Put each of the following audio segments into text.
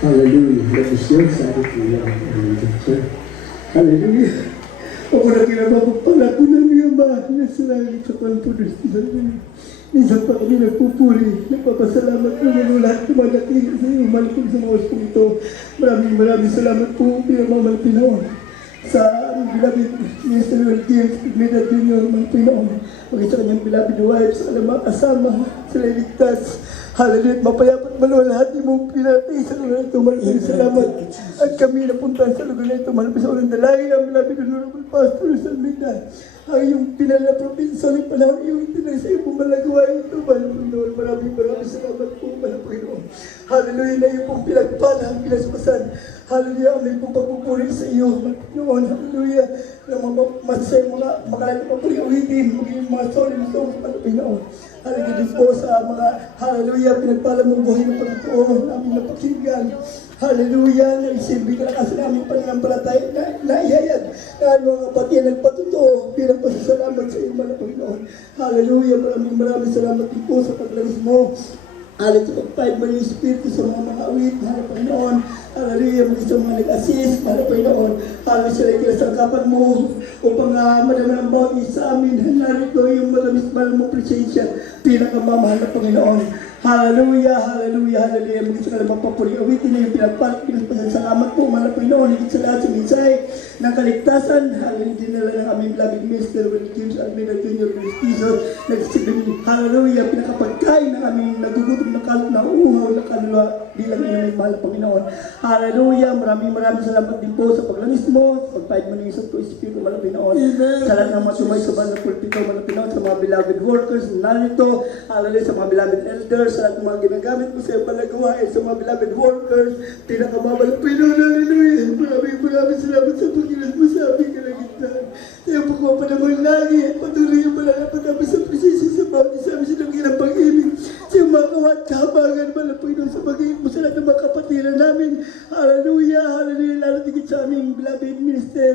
Hallelujah. Bendición sa ating Panginoon. Hallelujah. Ako na kinapapagpala ko ng mga mahal na sa langit sa pagpunos ko sa mga. Minsan pa kami nagpupuri, nagpapasalamat po ng lahat ng mga nakinig sa iyo. Malapit sa mga oras ito. Maraming salamat po, pinamamahal Pinoon. Sa aming bilabid, Mr. Will James, Pigmeda Jr., mga Pinoon. Maging sa kanyang bilabid wife, sa alam mga kasama, sila iligtas. Hallelujah, mapayapat maluwa lahat yung mong pinatay sa lugar na ito. Maraming salamat. At kami napuntahan sa lugar na ito. Malapit sa unang dalangin ang bilabid ng Honorable Pastor Salmida. Ang iyong pinala probinsya ng panahon, iyong itinay sa iyong pumalagawa ito. Panginoon, maraming salamat po, Panginoon. Hallelujah, na iyong pong pinagpala, ang pinaspasan. Hallelujah, aming pong pagpupuri sa iyo, Panginoon. Hallelujah, na masasay mga makalat na papuri-ulitin, maging mga solid songs, Panginoon. Hallelujah, din po sa mga, hallelujah, pinagpala mong buhay ng Panginoon, aming napakinggan. Hallelujah, naisilbi ka na kasi namin pananampalataya na ihayag na mga kapatid nagpatuto bilang pasasalamat sa iyo, mga Panginoon. Hallelujah, maraming salamat din po sa paglangis mo. Hallelujah, sa pag-five mo yung Espiritu sa mga awit, mga Panginoon. Hallelujah, maging sa mga nag-assist, mga Panginoon. Hallelujah, sila ikinasangkapan mo upang madama ng bawat isa sa amin. Narito yung malamis-malam mo presensya, pinakamamahal na Panginoon. Hallelujah, hallelujah, hallelujah. Maging sa kalamang papuri, awitin na yung pinagpalit, pinagpasalamat po, mga Panginoon. Higit sa lahat sa minsay ng kaligtasan. Hallelujah, dinala ng aming beloved Mr. Will James Almeida Jr. Cristizo. Nagsibing, hallelujah, pinakapagkain ng aming nagugutom na kalot na uhaw na kaluluwa bilang inamay mahal na Panginoon. Hallelujah, maraming salamat din po sa paglangis mo, sa pagpahid mo ng isang ko Espiritu, mga Panginoon. Sa lahat ng matumay sa banal pulpito, mga Panginoon, sa mga beloved workers na narito, hallelujah, sa mga beloved elders, sa lahat ng mga ginagamit mo sa iyong palagawain, sa mga beloved workers, pinakamamahal na Panginoon, hallelujah. Maraming salamat sa Panginoon mo sa aming kalagitnaan. Sa iyong pagpapanamang lagi, patuloy yung malalapat namin sa presensya sa bawat isa amin sa dakilang pag-ibig. Sa iyong mga kawat kahabagan, mga Panginoon, sa pag-ibig mo sa lahat ng mga kapatiran namin. Hallelujah, hallelujah, lalo tigit sa aming beloved minister,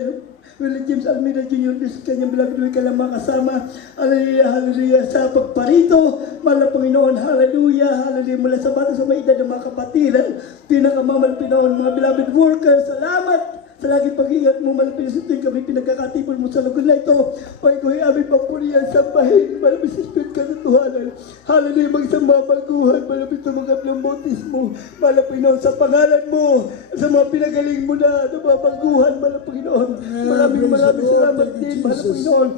Will James Almeida Jr. sa kanyang beloved way ka lang makasama. Hallelujah, hallelujah, sa pagparito, mahal na Panginoon, hallelujah, hallelujah, mula sa bata sa may edad ng mga kapatiran, pinakamamal Panginoon, mga beloved workers, salamat sa laging pag-iingat mo, malapit sa tuwing kami pinagkakatipon mo sa lugar na ito. Pag iko'y aming pagpurihan sa bahin, malapit sa Spirit katotohanan. Hallelujah, mag-isang mga baguhan, malapit sa mga bautismo, malapit noon sa pangalan mo, sa mga pinagaling mo na mga baguhan, malapit noon. Maraming salamat din, malapit noon.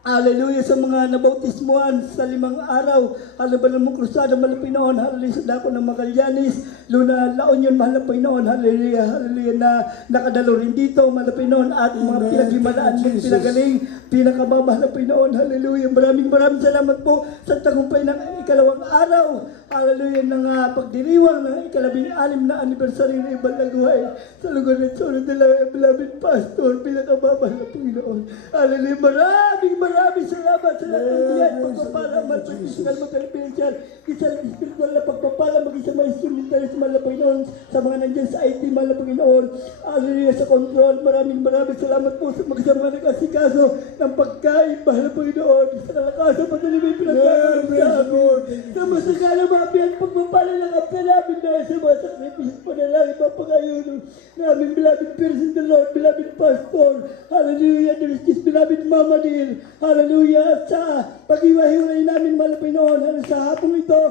Hallelujah sa mga nabautismuan sa 5 araw. Halaban ng krusada, mahal na Panginoon. Hallelujah sa dako ng Magallanes. Luna, laon yun, mahal na Panginoon. Hallelujah, hallelujah na nakadalo rin dito, mahal na Panginoon. At mga pinaghimalaan mo, pinagaling, pinakamamahal na Panginoon. Hallelujah. Maraming salamat po sa tagumpay ng ikalawang araw. Hallelujah ng pagdiriwang ng ika-16 na anniversary ng Ibalaguhay sa lugar ng Sono de la beloved Pastor, pinakamamahal na Panginoon. Hallelujah. Maraming salamat sa lahat ng diyan, pagpapala, malpagpisikal, magkalipinsyal, kisal spiritual na pagpapala, maging sa mga instrumentalist, mahal na Panginoon, sa mga nandyan sa IT, mahal na Panginoon. Hallelujah sa control. Maraming salamat po sa mga nag-asikaso ng pagkain, mahal na Panginoon. Sa kalakasan, patuloy may pinagkakaroon sa amin. Sa masagala mabihan, pagpapala ng kapta namin dahil sa mga sakripisyo pa na lang, ipapagayuno namin, beloved person the Lord, beloved pastor. Hallelujah, there is this beloved Mama Dear. Hallelujah, sa pag-iwahiwalay namin, mahal na Panginoon, sa hapong ito.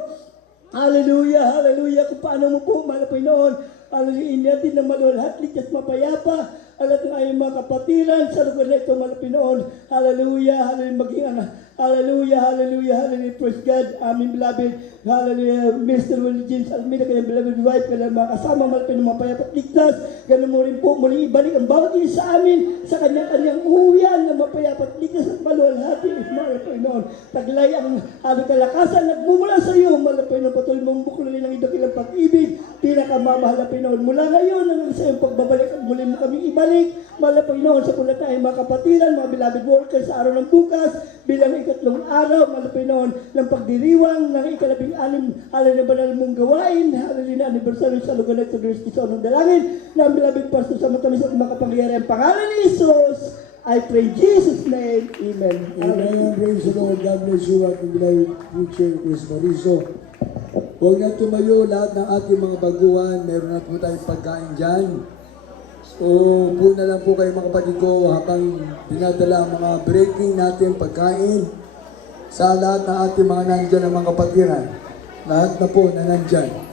Hallelujah, hallelujah, kung paano mo po, mahal na Panginoon. Hallelujah, inatin na maluwalhat, likas mapayapa, alat ng ayong mga kapatiran sa lugar na ito, mahal na Panginoon. Hallelujah, hallelujah, maging hallelujah, hallelujah, hallelujah, praise God, aming beloved, hallelujah, Mr. Will James Almeida, kanyang beloved wife, kanyang mga kasama, malapit ng mga payapat ligtas, ganun mo rin po, muli ibalik ang bawat isa sa amin, sa kanyang uwian na mapayapat ligtas at maluwalhati, mahal na Panginoon. Taglay ang kalakasan, nagmumula sa iyo, mahal na Panginoon, patuloy mong bukulin ng idakilang pag-ibig, pinakamamahal na Panginoon. Mula ngayon, hanggang sa iyong pagbabalik, at muli mo kami ibalik, mahal na Panginoon, sa kulat tayong mga kapatiran, mga beloved workers, sa araw ng bukas, bilang ikatlong araw, mahal na Panginoon, ng pagdiriwang ng ika-16, halal na banal mong gawain, halal na anniversary sa lugar na ito, Diyos Kiso ng dalangin, ng beloved pastor sa matamis at makapangyari ang pangalan ni Jesus. I pray in Jesus' name. Amen. Amen. Praise the Lord. God bless you at the beloved preacher, Chris Mariso. Huwag na tumayo lahat ng ating mga baguhan. Meron na po tayong pagkain dyan. So, po na lang po kayo mga kapatid ko habang dinadala ang mga breaking natin pagkain sa lahat ng ating mga nandyan ng mga kapatiran. Lahat na po na nandyan.